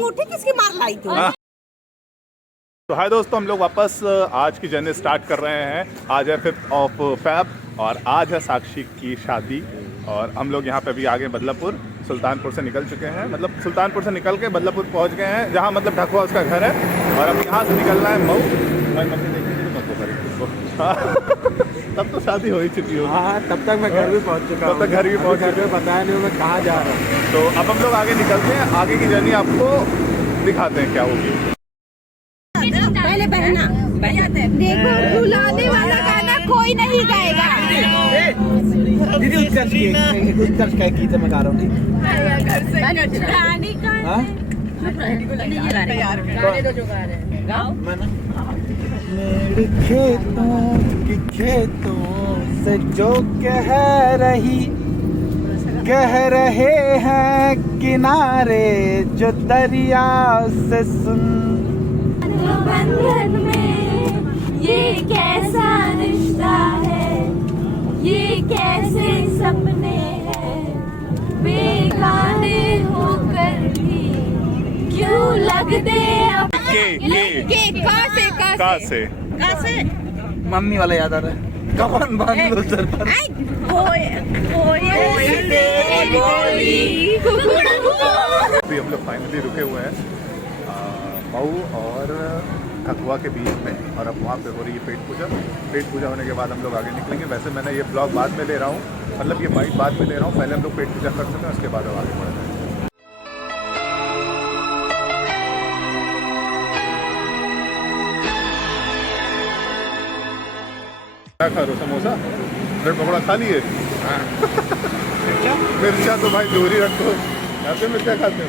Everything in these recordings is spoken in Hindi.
अंगूठी किसकी मार लाई तू? तो हाय दोस्तों, हम लोग वापस आज की जर्नी स्टार्ट कर रहे हैं। आज है 5 ऑफ फैब और आज है साक्षी की शादी। और हम लोग यहाँ पे अभी आगे बदलापुर, सुल्तानपुर से निकल चुके हैं। मतलब सुल्तानपुर से निकल के बदलापुर पहुँच गए हैं, जहाँ मतलब ढकुआ उसका घर है। और अब यहाँ से निकलना है मऊ। तब तो शादी हो ही चुकी होगी। हाँ, तब तक मैं घर भी पहुँच चुका हूँ। तब तक घर भी पहुँच चुके, बताया नहीं मैं कहाँ जा रहा हूँ। तो अब हम लोग आगे निकलते हैं, आगे की जर्नी आपको दिखाते हैं क्या होगी। पहले बहना देखो, रुलाने वाला गाना कोई नहीं गाएगा। दीदी उत्कर्ष क्या की मैं गा रहा हूँ। मेरे खेतों से जो कह रहे हैं किनारे, जो दरिया से सुन। बंधन में ये कैसा रिश्ता है, ये कैसे सपने हैं, बेगाने होकर भी क्यों लगते का से मम्मी वाला याद आ रहा है। कमन बांध लो सर पर। अभी हम लोग फाइनली रुके हुए हैं मऊ और खकुआ के बीच में। और अब वहाँ पे हो रही है पेट पूजा। पेट पूजा होने के बाद हम लोग आगे निकलेंगे। वैसे मैंने ये ब्लॉग बाद में ले रहा हूँ, मतलब ये बाइक बाद में ले रहा हूँ। पहले हम लोग पेट पूजा कर सकते हैं, उसके बाद हम आगे बढ़ जाएंगे। क्या खा रहे हो? समोसा, ब्रेड पकौड़ा खा लिए? मिर्चा तो भाई दूर ही रखो, यहाँ पे मिर्चा खाते हो।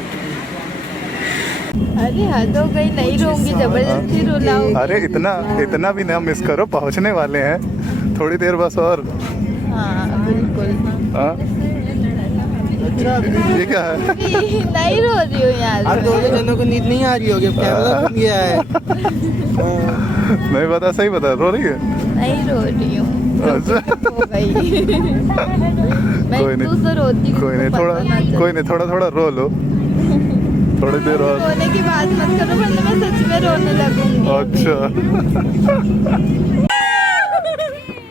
अरे हद हो गई, नहीं रोऊंगी, जबरदस्ती रुलाओ। अरे इतना भी ना मिस करो, पहुँचने वाले हैं थोड़ी देर बस और। हाँ बिल्कुल। हाँ ये क्या है? नहीं रो रही हूँ यार। आज दो जनों को नींद नहीं आ रही होगी, कैमरा बन गया है। नहीं बता, सही बता, रो रही है? नहीं रो रही हूँ, हो गई। कोई नहीं, थोड़ा रो लो, थोड़ी देर और। रोने की बात मत करो वरना मैं सच में रोने लगूंगी। अच्छा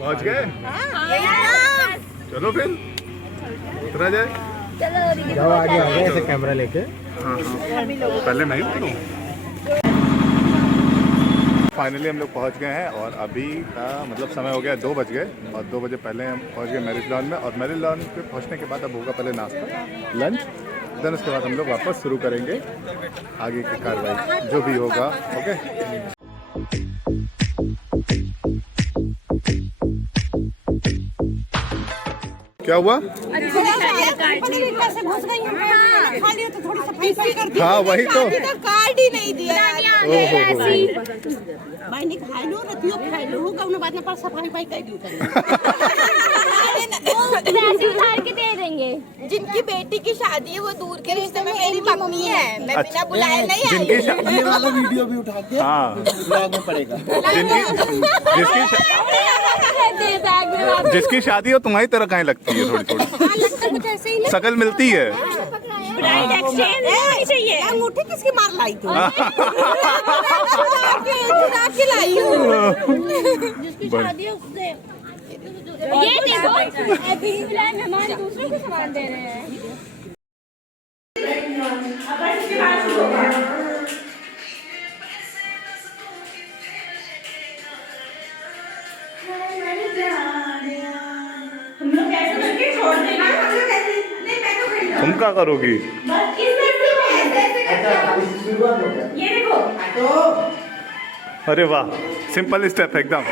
पहुँच गए? चलो फिर उतरा जाए। जाओ आगे ऐसे कैमरा लेके। हाँ पहले मैं ही उतरूँ। फाइनली हम लोग पहुंच गए हैं और अभी का मतलब समय हो गया 2 बज गए। और 2 बजे पहले हम पहुंच गए मैरिज लॉन में। और मैरिज लॉन पे पहुंचने के बाद अब होगा पहले नाश्ता, लंच, देन उसके बाद हम लोग वापस शुरू करेंगे आगे की कार्रवाई जो भी होगा। ओके, क्या हुआ? हाँ वही तो, कार्ड ही नहीं दिया। मैंने खाई लो रतियो खाई लो होगा उन्हें बाद में पर सफाई कर दी उतार के दे देंगे। जिनकी बेटी की शादी है वो दूर के रिश्ते में मेरी मम्मी है, मैं बिना बुलाए नहीं आई। ये वाला वीडियो भी उठा के ब्लॉग में पड़ेगा। जिसकी शादी हो तुम्हारी तरह कहीं लगती है, थोड़ी शकल मिलती है। अंगूठी किसकी मार लाई तू? जिसकी शादी है उससे ये देखो, मेहमान दूसरों को सामान दे रहे हैं। तुम क्या करोगी? ये देखो, अरे वाह, सिंपल स्टेप एकदम।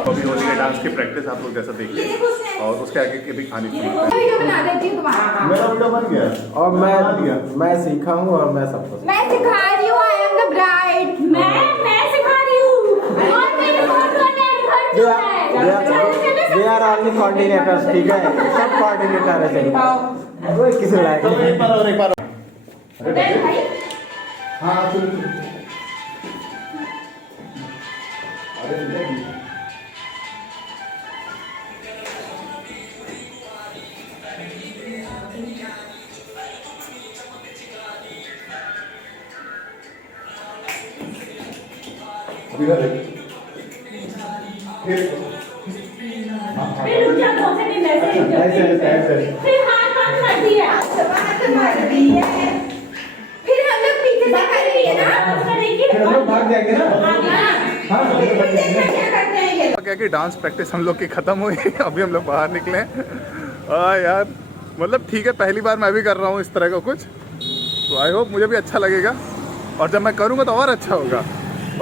अभी होली के डांस की प्रैक्टिस आप लोग जैसा देखिए और उसके आगे की भी कहानी सुनिए। मेरा वीडियो बन गया और मैं सीखा हूँ और मैं सबको मैं सिखा रही हूँ। I am the bride. मैं सिखा रही हूँ और मेरे दे आर ऑनली कोऑर्डिनेटर्स। ठीक है, सब कोऑर्डिनेटर है। फिर हम लोग पीछे से करेंगे ना भाग जाएंगे ना। क्या कि डांस प्रैक्टिस हम लोग की ख़त्म हुई अभी हम लोग बाहर निकले हैं। यार मतलब ठीक है, पहली बार मैं भी कर रहा हूँ इस तरह का कुछ, तो आई होप मुझे भी अच्छा लगेगा और जब मैं करूँगा तो और अच्छा होगा।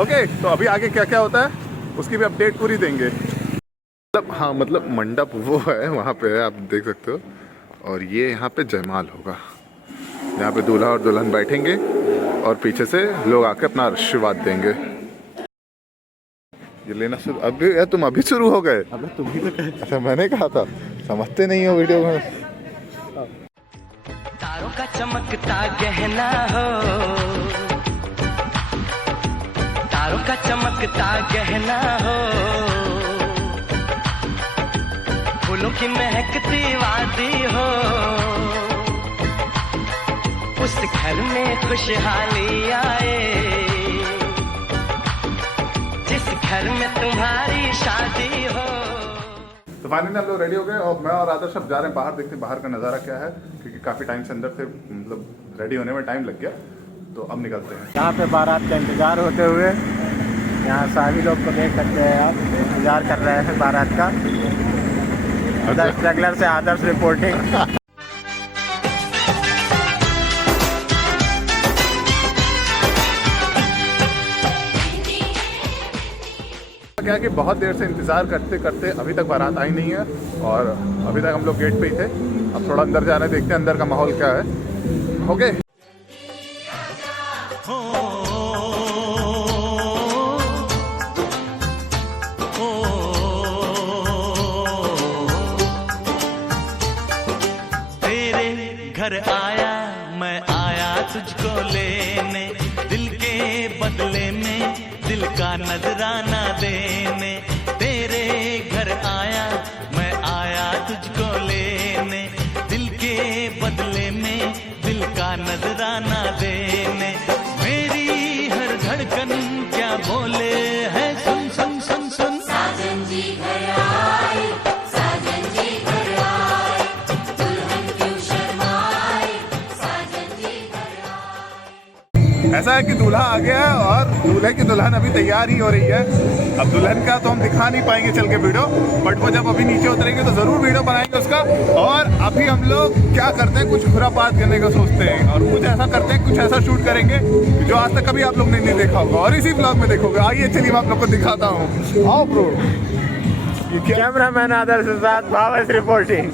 ओके, तो अभी आगे क्या क्या होता है उसकी भी अपडेट पूरी देंगे। मतलब हाँ, मतलब मंडप वो है वहाँ पे आप देख सकते हो, और ये यहाँ पे जयमाल होगा। यहाँ पे दूल्हा और दुल्हन बैठेंगे और पीछे से लोग आके अपना आशीर्वाद देंगे। ये लेना शुरू अभी यार, तुम अभी शुरू हो गए? अबे तुम ही तो कहे। अच्छा मैंने कहा था, समझते नहीं हो वीडियो में। तारों का चमकता गहना हो, तारों का चमकता गहना हो, फूलों की महकती वादी हो, उस घर में खुशहाली आए, जिस घर में तुम्हारी शादी हो। तो फाइनली हम लोग रेडी हो गए और मैं और आदर्श अब जा रहे हैं बाहर, देखते हैं बाहर का नज़ारा क्या है, क्योंकि काफ़ी टाइम से अंदर थे, मतलब रेडी होने में टाइम लग गया, तो अब निकलते हैं। यहाँ पे बारात का इंतजार होते हुए यहाँ सभी लोग को देख सकते हैं आप, इंतजार कर रहे हैं बारात का। स्ट्रगलर से आदर्श रिपोर्टिंग। क्या कि बहुत देर से इंतज़ार करते करते अभी तक बारात आई नहीं है और अभी तक हम लोग गेट पे ही थे। अब थोड़ा अंदर जा रहे हैं, देखते हैं अंदर का माहौल क्या है। ओके, तेरे घर आया मैं, आया तुझको लेने, दिल के बदले में दिल का नजराना देने। तेरे घर आया मैं, आया तुझको लेने, दिल के बदले में दिल का नजराना देने। मेरी हर धड़कन क्या बोले है, सुन सुन सुन सुन। साजन जी घर आए, साजन जी घर आए, दुल्हन क्यों शर्माए, साजन जी घर आए। ऐसा है कि दूल्हा आ गया है और दूल्हे की दुल्हन अभी तैयार ही हो रही है। अब दुल्हन का तो हम दिखा नहीं पाएंगे चल के वीडियो, बट वो जब अभी नीचे उतरेंगे तो ज़रूर वीडियो बनाएंगे उसका। और अभी हम लोग क्या करते हैं, कुछ खुरापात करने का सोचते हैं और कुछ ऐसा करते हैं, कुछ ऐसा शूट करेंगे जो आज तक कभी आप लोग ने नहीं देखा होगा और इसी ब्लॉग में देखोगे। आइए चलिए मैं आप लोग को दिखाता हूँ। आओ ब्रो, कैमरा मैन आदर्श के साथ भावस रिपोर्टिंग।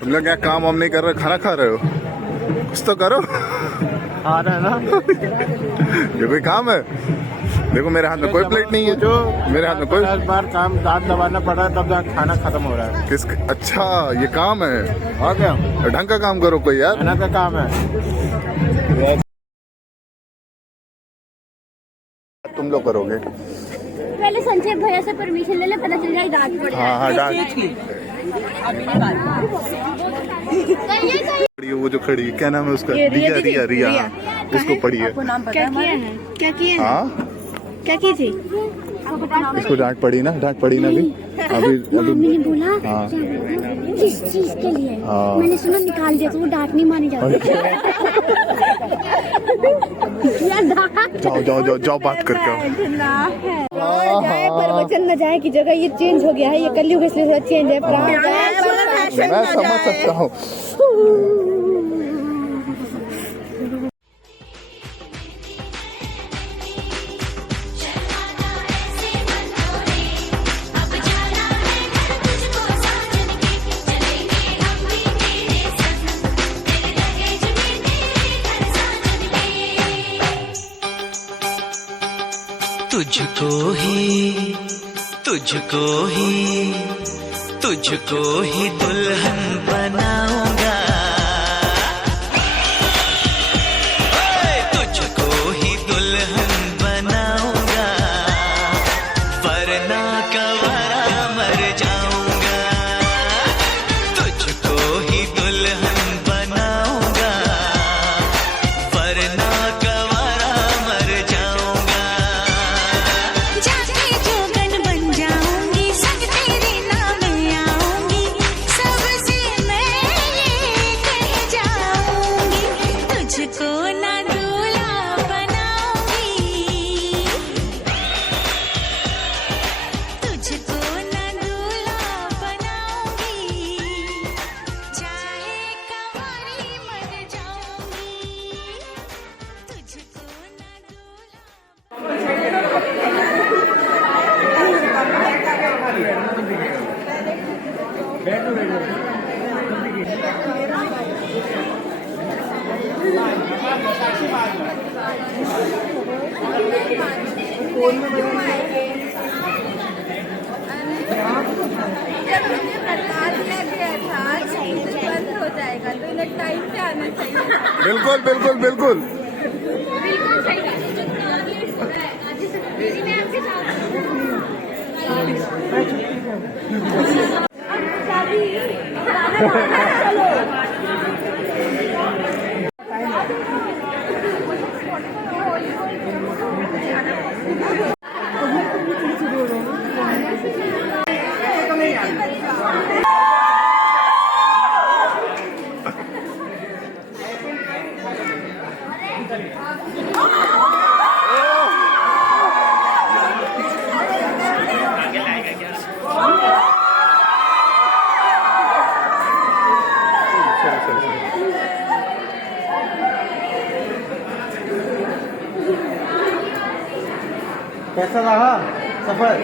तुम लोग क्या काम वाम नहीं कर रहे, खाना खा रहे हो? कुछ तो करो। आ रहा है ना। ये कोई काम है? देखो मेरे हाथ में कोई प्लेट नहीं है, जो मेरे हाथ में कोई बार काम दांत दबाना पड़ रहा है, तब जाकर खाना खत्म हो रहा है। किस? अच्छा ये काम है। आ गया, ढंग का काम करो कोई यार। खाना का काम है। तुम लोग करोगे? पहले संजय भैया से परमिशन ले ले, पता चल जाए डांट पड़ हाँ हाँ, डांट वो जो खड़ी, क्या नाम है उसका? रिया रिया रिया, उसको पढ़िए। क्या किया है, क्या किया है, हाँ क्या की थी? इसको डांट पड़ी ना, डांट पड़ी ना अभी अभी मम्मी ने बोला हाँ किस चीज के लिए? हाँ। मैंने सुना निकाल दिया, तो वो डांट नहीं मानी जाती। जाओ जाओ जाओ जाओ, बात करके आओ। जाए प्रवचन न जाए की जगह ये चेंज हो गया है, ये कलयुग इसलिए थोड़ा चेंज है। मैं समझ सकता हूँ। तुझको ही तुझको ही तुझको ही दुल्हन बनाऊंगा, तुझको ही दुल्हन बनाऊंगा, वरना कवरा मर जाऊंगा। तुझको ही दुल्हन बनाऊंगा, वरना कवरा मर जाऊंगा। जाके जोगन बन जाऊंगी, संग तेरे नाम आऊंगी, सबसे मैं ये कह जाऊंगी, तुझको ना दूल्हा बनाऊंगी, तुझको ना दूल्हा बनाऊंगी, चाहे कंवारी मर जाऊंगी, तुझको ना दूल्हा। बता दिया गया था बंद हो जाएगा तो इन्हें टाइम पे आना चाहिए। बिल्कुल बिल्कुल बिल्कुल। कैसा रहा सफर?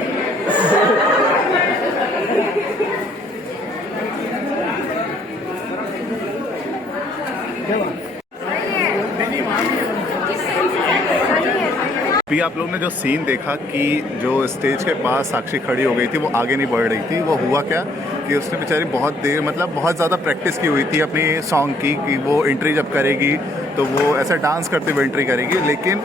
अभी आप लोगों ने जो सीन देखा कि जो स्टेज के पास साक्षी खड़ी हो गई थी, वो आगे नहीं बढ़ रही थी। वो हुआ क्या कि उसने बेचारी बहुत देर, मतलब बहुत ज़्यादा प्रैक्टिस की हुई थी अपनी सॉन्ग की, कि वो एंट्री जब करेगी तो वो ऐसा डांस करते हुए एंट्री करेगी। लेकिन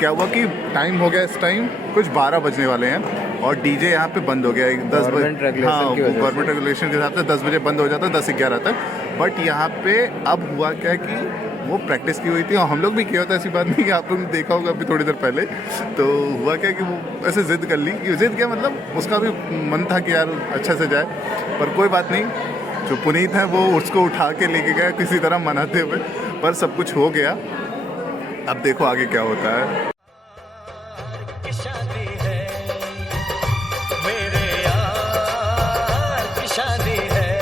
क्या हुआ कि टाइम हो गया, इस टाइम कुछ 12 बजने वाले हैं और डीजे यहाँ पे बंद हो गया 10 बजे। हाँ, गवर्नमेंट रेगुलेशन के हिसाब से 10 बजे बंद हो जाता है, 10-11 तक। बट यहाँ पे अब हुआ क्या कि वो प्रैक्टिस की हुई थी और हम लोग भी किया होता, ऐसी बात नहीं कि आप लोगों ने देखा होगा अभी थोड़ी देर पहले। तो हुआ क्या कि वो ऐसे ज़िद कर ली, ज़िद क्या मतलब उसका भी मन था कि यार अच्छा से जाए, पर कोई बात नहीं। जो पुनीत है वो उसको उठा के लेके गया किसी तरह मनाते हुए, पर सब कुछ हो गया। अब देखो आगे क्या होता है। शादी है मेरे यार की शादी है,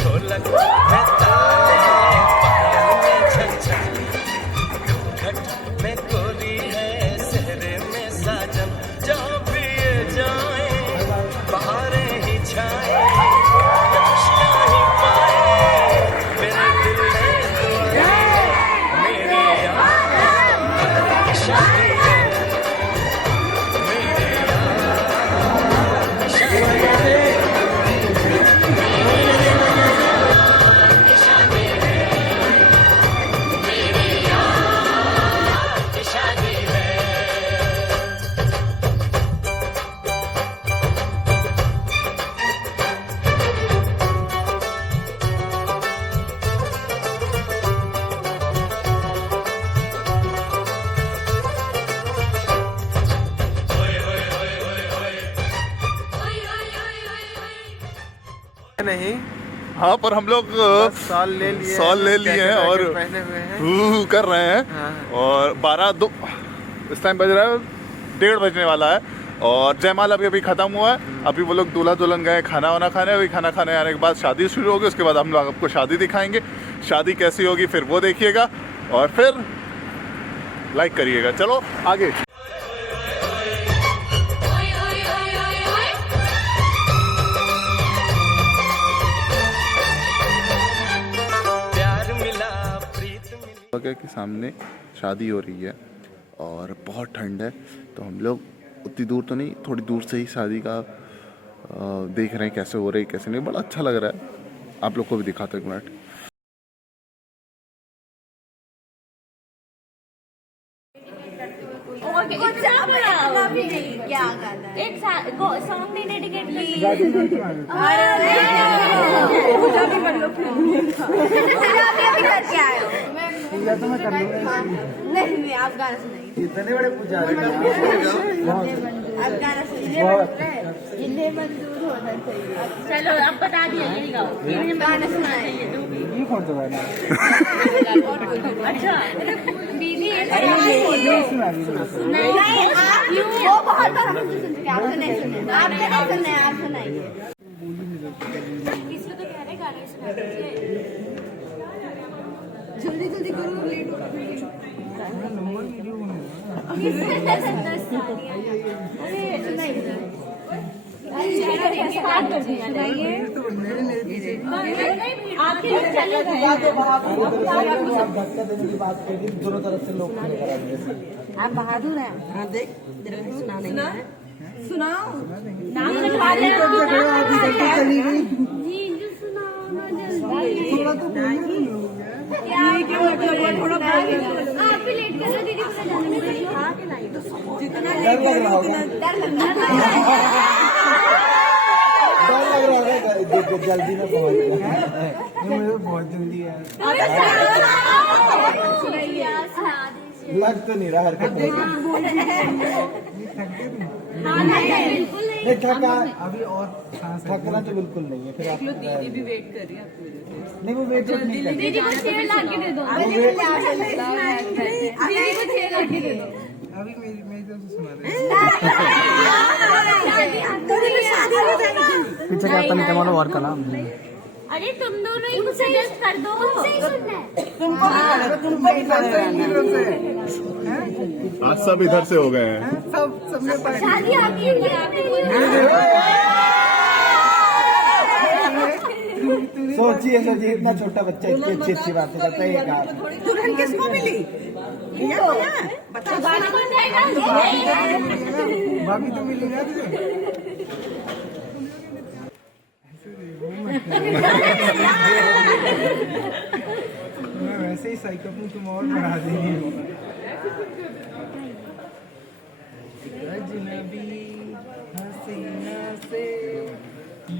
ढोलक में ताले पायल में छन घट में गोरी है, सहरे में साजन, जहाँ भी ये जाए बहारें ही छाए, खुशियाँ ही पाए, मेरे दिल में दुआएं, मेरे यार की शादी है। नहीं, हाँ, पर हम लोग सॉल ले लिए हैं और पहने हुए हैं, कर रहे हैं। हाँ। और 12-2 इस टाइम बज रहा है, 1:30 बजने वाला है और जयमाल अभी अभी ख़त्म हुआ है। अभी वो लोग दूल्हा दुल्हन गए खाना वाना खाने, अभी खाना खाने आने के बाद शादी शुरू होगी। उसके बाद हम लोग आपको शादी दिखाएंगे, शादी कैसी होगी फिर वो देखिएगा और फिर लाइक करिएगा। चलो आगे। कि सामने शादी हो रही है और बहुत ठंड है, तो हम लोग उतनी दूर तो नहीं, थोड़ी दूर से ही शादी का देख रहे हैं कैसे हो रही कैसे नहीं। बड़ा अच्छा लग रहा है, आप लोग को भी दिखाते एक मिनट। एक सॉन्ग नहीं डेडिकेट करके आए हो। पूजा तो मैं कर लूंगा। नहीं आप गाना सुनाइए। इतने बड़े पुजारी आप गाना सुनिए। जिन्हें मंजूर होना चाहिए। चलो अब बता दिया, यही गाओ। गाना सुनाइए। ये कौन सा गाना है? अच्छा दीदी सुना नहीं आप वो बहुत बार हम सुन चुके, आपने नहीं सुने। आपने नहीं सुने, आप सुनाइए। किसी तो कह रहे गाने सुना दीजिए। जल्दी जल्दी करो, लेट हो रहा है। दोनों तरफ से लोग आप बहादुर हैं। हाँ देख सुनाओ थोड़ा आप भी लेट कर रहे दीदी को जाने में। जितना लेट कर रहे हो डर लग रहा है, जल्दी ना पहुंच। मुझे बहुत जल्दी है, लग तो नहीं रहा हरकत नहीं थका अभी, और थकना तो बिल्कुल नहीं है। फिर आप दीदी भी वेट कर रही है। नहीं वो वेट नहीं कर दीदी को 6 लाख के दे दो। दीदी को 6 लाख के दे दो। अभी मेरी तरफ से सुना रहे पीछे क्या था निकल और कलाम। अरे तुम दोनों ही मुझसे सजेस्ट कर दो। मुझसे ही सुनना है। तुमको आज सब इधर से हो गए हैं। सब शादी आपकी सोचिए इतना छोटा बच्चा इतनी अच्छी अच्छी बातें करता है। ये कहा दुल्हन किसको मिली? गाना बन जाएगा। भाभी तो मिली ना तुझे। मैं वैसे ही साइकिल हूँ, तुम और बढ़ा देंगे। अजनबी हसीना से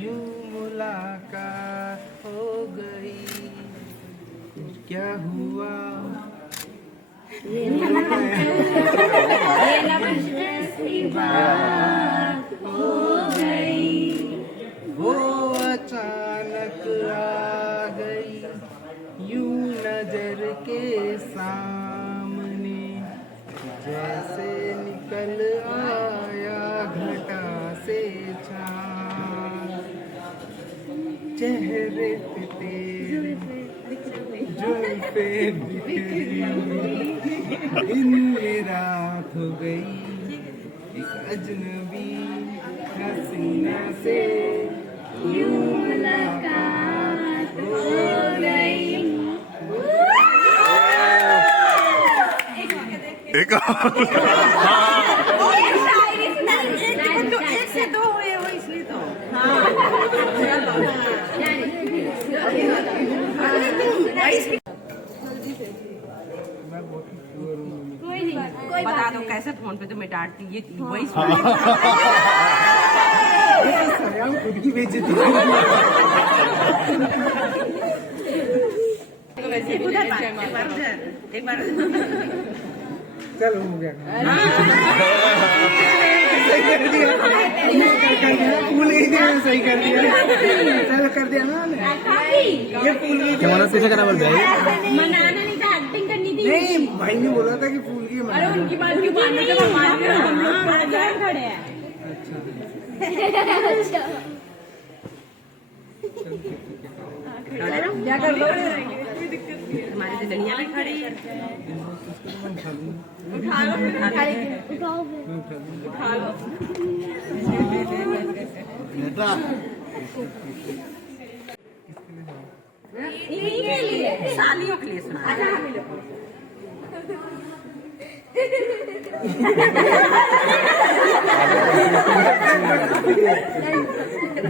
यूं मुलाकात हो गई, क्या हुआ वो अचानक आ गई यूं नजर के सामने, जैसे निकल आया घटा से चाँद, चेहरे पे तेरे जुल्फे बिखरी, इनमें रात हो गई एक अजनबी हसीना से यूं मुलाकात हो गई। एक एक से दो हुए हो इसलिए तो। कोई बता दो कैसे फोन पे तुम्हें डांटती ये वही खुद की बेइज्जती। एक बार चलो हो गया, फूल गई थी, सही कर दिया। चलो कर दिया ना ये फूल गई। क्या पीछे करा बोल भाई? मनाना नहीं था, एक्टिंग करनी थी। नहीं भाई ने बोला था कि फूल की। अरे उनकी बात क्यों मानने का मान रहे हो? हम लोग खड़े हैं। अच्छा क्या कर लो, हमारे से लड़ियाँ भी खड़ी है। उठा लो, उठाओ, उठा लो। इन्हीं के लिए, सालियों के लिए सुना।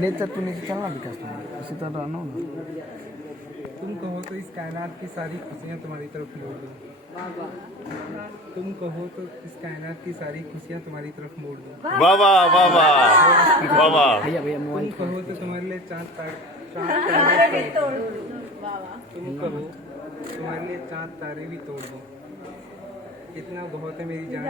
नेचर तू नीचे चलना विकास इसी तरह रहना ना। तुम कहो तो इस कायनात की सारी खुशियाँ तुम्हारी तरफ मोड़ दूँ। तुम कहो तो इस कायनात की सारी खुशियाँ तुम्हारी तरफ मोड़ दूँ। वाह वाह वाह वाह वाह वाह। भैया भैया तुम मोबाइल कहो तो तुम्हारे लिए चाँद तारे तुम कहो तुम्हारे लिए चाँद तारे भी तोड़ दूँ। इतना बहुत है मेरी जान।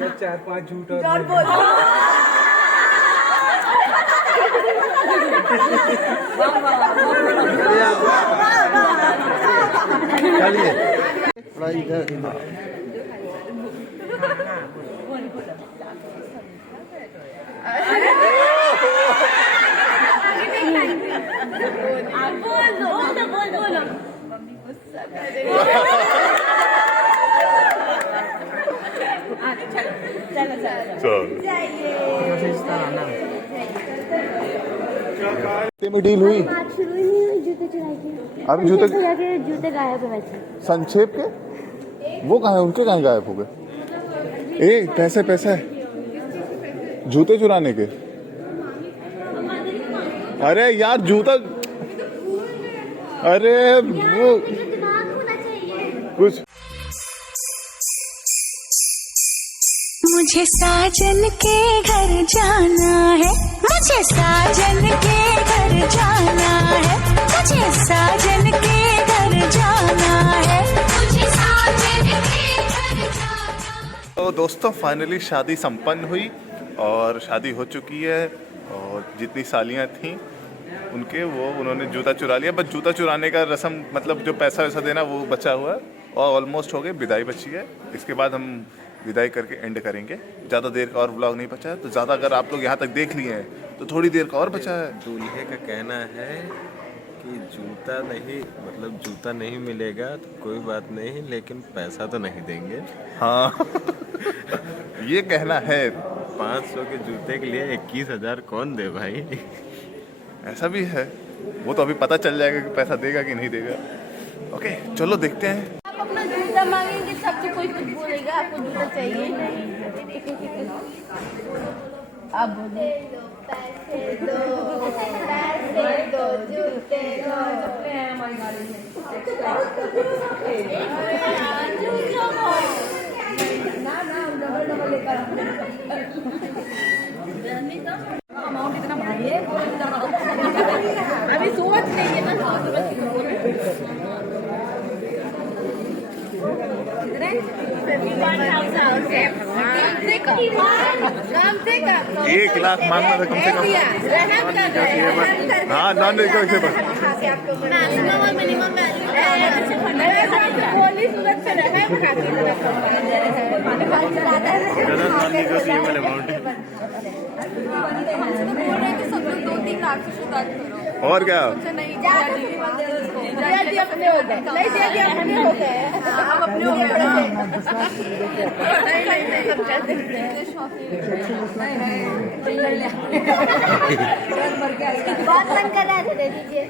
या 4-5 झूठ और बोल। चलिए थोड़ा इधर इधर। बोलो। में डील हुई बात शुरू ही नहीं हुई जूते चुराई की। अभी जूते जूते गायब है वैसे। संक्षेप के वो कहाँ है, उनके कहाँ गायब हो गए? ए पैसे पैसे जूते चुराने के। अरे यार जूता, अरे वो दिमाग होना चाहिए। कुछ मुझे साजन के घर जाना है, मुझे साजन के घर जाना है, मुझे साजन के घर जाना है, मुझे साजन के घर जाना। तो दोस्तों फाइनली शादी संपन्न हुई और शादी हो चुकी है और जितनी सालियाँ थीं उनके वो उन्होंने जूता चुरा लिया। बस जूता चुराने का रस्म मतलब जो पैसा वैसा देना वो बचा हुआ है और ऑलमोस्ट हो गए, विदाई बची है। इसके बाद हम विदाई करके एंड करेंगे। ज़्यादा देर का और व्लॉग नहीं बचा है, तो ज़्यादा अगर आप लोग यहाँ तक देख लिए हैं तो थोड़ी देर का और बचा है। दूल्हे का कहना है कि जूता नहीं मतलब जूता नहीं मिलेगा तो कोई बात नहीं, लेकिन पैसा तो नहीं देंगे। हाँ ये कहना है। 500 के जूते के लिए 21,000 कौन दे भाई? ऐसा भी है, वो तो अभी पता चल जाएगा कि पैसा देगा कि नहीं देगा। ओके चलो देखते हैं। आप अपना जूता मांगेंगे सबसे कोई कुछ बोलेगा आपको जूता चाहिए। आप बोले पैसे दो जूते दो। हमारी गाड़ी में डबल लेकर अमाउंट इतना भारी है अभी सोच लेंगे ना। कितने 1 लाख मांगना था कम से कम। हाँ नॉन वेज का विषय पर मैक्सिमम और मिनिमम सब लोग 2-3 लाख से शुरुआत करो। और क्या अपने हो गए अपने हो गए अब अपने हो गए। बहुत मन कर रहा है, दे दीजिए।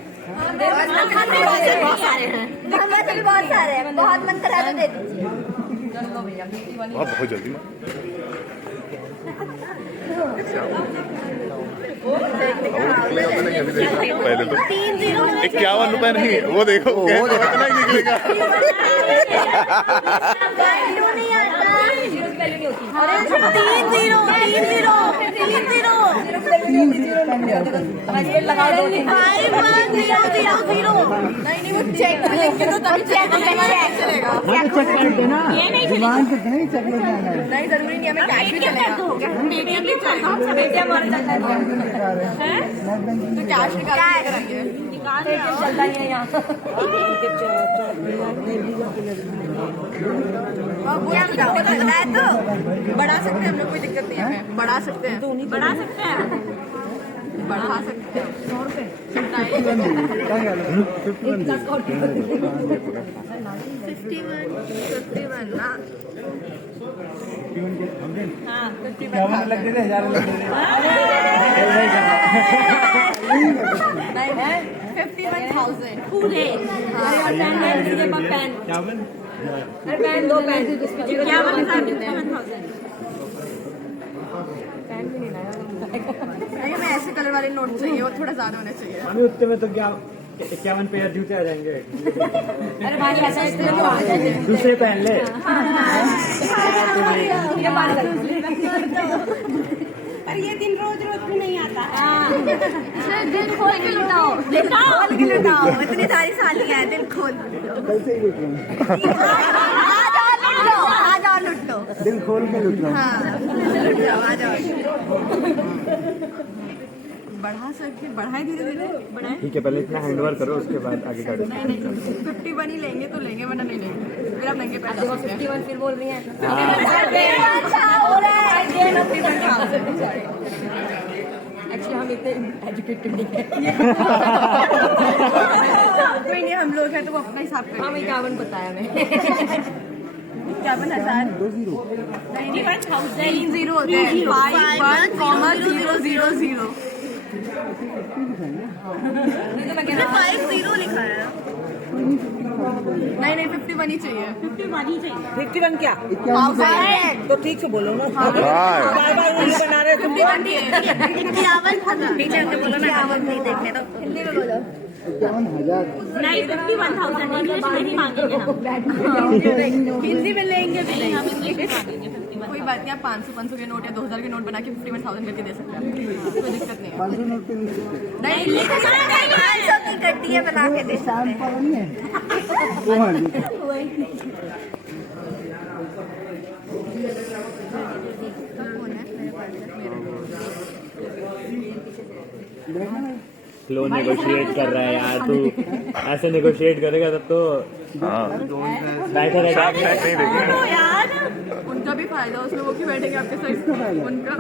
बहुत सारे हैं, बहुत मन कर रहा है, दे दीजिए। बहुत जल्दी पहले तो 51 रुपए नहीं, वो देखो कितना ही निकलेगा। नहीं वो चेक लिख के तो तभी चेक चलेगा। नहीं जरूरी नहीं, हमें कैश भी चलेगा। पेटीएम भी चलेगा, पेटीएम और तो कैश निकाल चलता ही है यहाँ। तो बढ़ा सकते हैं हम लोग, कोई दिक्कत नहीं है। बढ़ा सकते हैं, बढ़ा सकते हैं। बढ़ा सकते हैं 100 रुपए। 51 ना। हाँ 51 लग गए थे, 1000 लग गए थे। 51,000 पूरे पेन 2 पेन 51,000 नहीं, मैं ऐसे कलर वाले नोट चाहिए और थोड़ा ज्यादा होने चाहिए। हमें उतने में तो 51 पेयर जूते आ जाएंगे। अरे भाई ऐसा इसलिए तो आ जाते हैं। दूसरे पहन ले। पर ये दिन रोज रोज भी नहीं आता है। दिल खोल के लुटाओ इतनी सारी सालियां हैं, दिल खोल आ जाओ लुट लो। दिल खोल के लुट लो। हाँ लुट लो, आ जाओ। बढ़ा सकते, बढ़ाए धीरे धीरे बढ़ाए। ठीक है, पहले इतना हैंडओवर करो, उसके बाद आगे गाड़ी। 51 ही लेंगे तो लेंगे, वरना नहीं लेंगे। फिर आप नंगे पैर 51 फिर बोल रही हैं। एक्चुअली हम इतने एजुकेटेड नहीं है। कोई नहीं, हम लोग हैं तो वो अपना हिसाब करेंगे। हाँ 51 बताया मैं। 51,000 नहीं 0 होते हैं। 51,000 मैंने 50 लिखा है। नहीं 51 ही चाहिए। 51 क्या? 51,000 तो ठीक से बोलो ना। हाँ। बार बार उंगली बना रहे तुम। 51 बोलो ना। 51 नहीं देखने तो हिंदी में बोलो। 51,000 नहीं 51,000 इंग्लिश में ही मांगेंगे हम। हिंदी में लेंगे भी नहीं। कोई बात नहीं, आप 500 के नोट या 2000 के नोट बना के 51,000 करके दे सकते हैं। कोई दिक्कत नहीं है। 500 नोट पे नहीं नहीं 500 की गड्डी है, बना के दे सकते हैं। लो नेगोशिएट कर रहा है यार तू। ऐसे नेगोशिएट करेगा तब तो शार्क टैंक नहीं देखेंगे। उनका भी फायदा, उस लोगों की बैठेंगे आपके साथ उनका।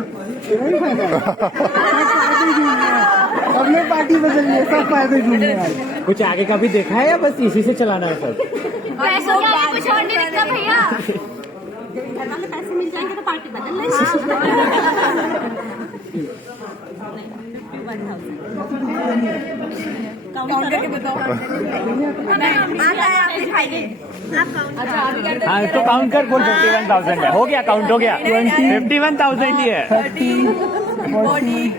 सबने पार्टी बदल ली, सब फायदे ढूंढने वाले। कुछ आगे का भी देखा है या बस इसी से चलाना है सब? पैसों के लिए कुछ और नहीं दिखता भैया। घर में पैसे मिल जाएंगे तो पार्टी बदल लेंगे। काउंट करके बताओ। आता है, आप दिखाइए। हाँ तो काउंट कर, बोल 51,000 है। हो गया, काउंट हो गया। 51,000 ही है। 30, 40,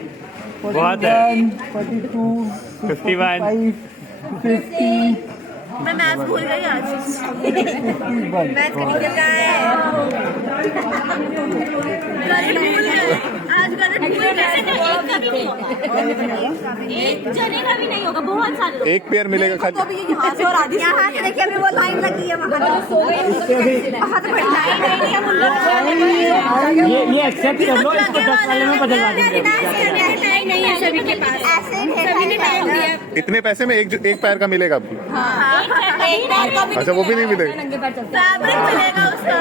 बहुत है। 51 50 मैं मैथ भूल गई आज। मैथ का टीचर कहाँ है? आज का एक जने का भी नहीं होगा, बहुत सारे लोग। एक पेयर मिलेगा खाली। तो अभी यहाँ से और आधी यहाँ से देखिए, अभी वो लाइन लगी है वहाँ तो बड़ी लाइन नहीं है। ये एक्सेप्ट कर लो, इसको 10 वाले में बदलवा देंगे। नहीं है सभी के पास, ऐसे सभी ने टाइम दिया। इतने पैसे में एक पैर का मिलेगा आपको? अच्छा वो भी नहीं मिलेगा। नंगे पैर चलते हैं। फैब्रिक मिलेगा उसका।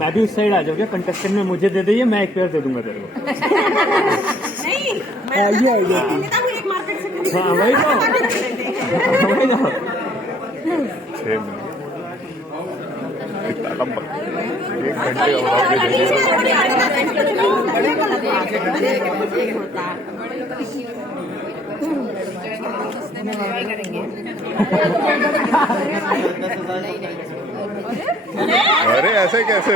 मैं भी उस साइड आ जाऊंगा, कंटेस्टेंट में मुझे दे दीजिए, मैं एक पेयर दे दूंगा तेरे को। नहीं मैं एक मार्केट से हाँ वही तो। 6 मिनट इतना लंबा 1 घंटे और अरे ऐसे कैसे?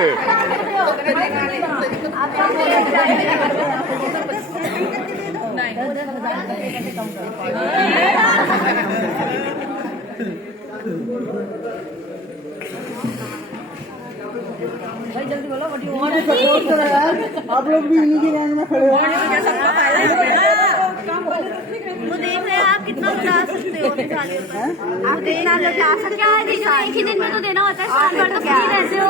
आप लोग भी इन्हीं के रैंक में खड़े हो। वो देख रहे हैं आप कितना उठा सकते हो। आप कितना लगा सकते हो। एक ही दिन में तो देना होता है, साल भर तो फ्री रहते हो।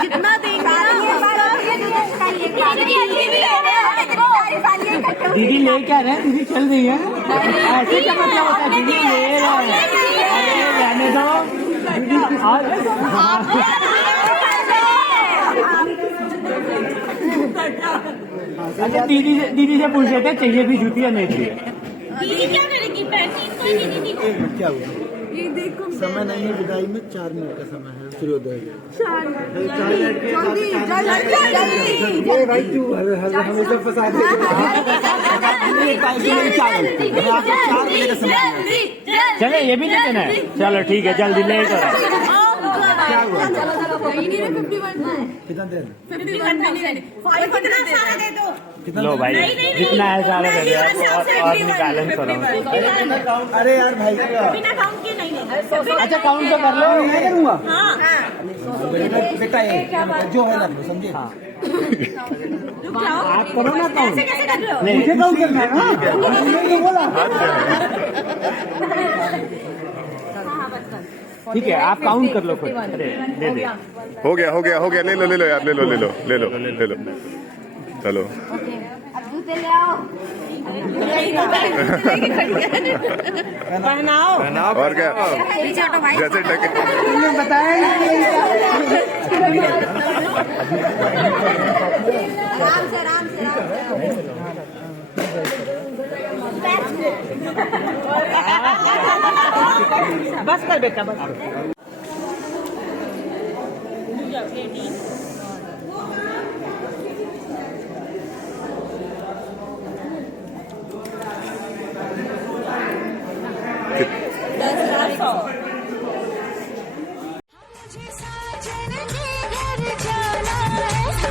जितना देंगे दीदी ले क्या रहे हैं? दीदी चल रही है ऐसे क्या मतलब होता है? दीदी ले रहे हैं, अरे रहने दो। अच्छा दीदी से पूछ रहे थे चाहिए भी जूती या नहीं चाहिए। दीदी क्या करेगी? पैसे इनको ही दीदी को। क्या हुआ? ये देखो समय नहीं है, विदाई में 4 मिनट का समय है सूर्योदय के। जल्दी भाई तू हमेशा फंसा दे। चले ये भी नहीं देना है, चलो ठीक है जल्दी ले करो। क्या हुआ? कितना देना? 51,000 लो भाई जितना है सारा दे दे और बैलेंस करो। अरे यार भाई बिना काउंट के नहीं लेंगे। अच्छा काउंट तो कर लो, मैं करूँगा। हाँ बेटा ये जो है ना समझे। हाँ आप करो ना काउंट। कैसे कर लो? मुझे काउंट करना है ना, बोला। ठीक है आप काउंट कर लो खुद। अरे दे दे। हो गया ले लो यार, ले लो चलो। अब जूते ले आओ। पहनाओ और क्या जैसे टके आराम से बस कर बेटा बस।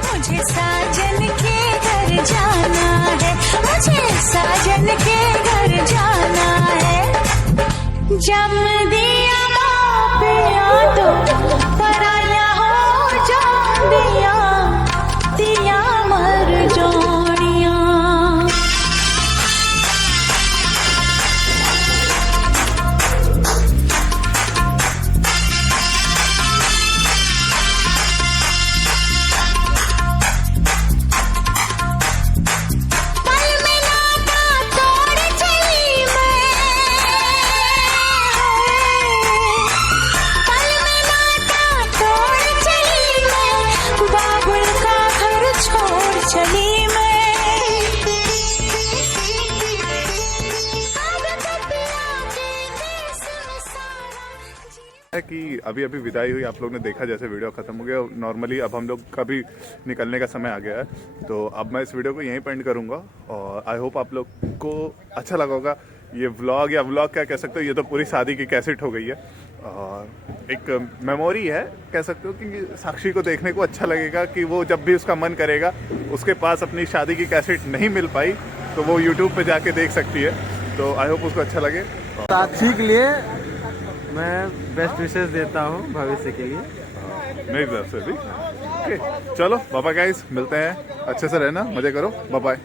मुझे साजन के घर जाना है, मुझे साजन के घर जाना है। जब दिया माँ पिया तो पराया हो जानिया, दिया मर जानिया। कि अभी विदाई हुई, आप लोग ने देखा जैसे वीडियो खत्म हो गया। नॉर्मली अब हम लोग का भी निकलने का समय आ गया है, तो अब मैं इस वीडियो को यहीं पेंड करूंगा। और आई होप आप लोग को अच्छा लगा होगा ये व्लॉग, या व्लॉग क्या कह सकते हो, ये तो पूरी शादी की कैसेट हो गई है और एक मेमोरी है कह सकते हो। कि साक्षी को देखने को अच्छा लगेगा कि वो जब भी उसका मन करेगा, उसके पास अपनी शादी की कैसेट नहीं मिल पाई तो वो यूट्यूब पे जाके देख सकती है। तो आई होप उसको अच्छा लगे। साक्षी के लिए मैं बेस्ट विशेष देता हूँ भविष्य के लिए। मेरी तरफ से भी। ओके चलो बाय बाय गाइस, मिलते हैं। अच्छे से रहना, मजे करो, बाय बाय।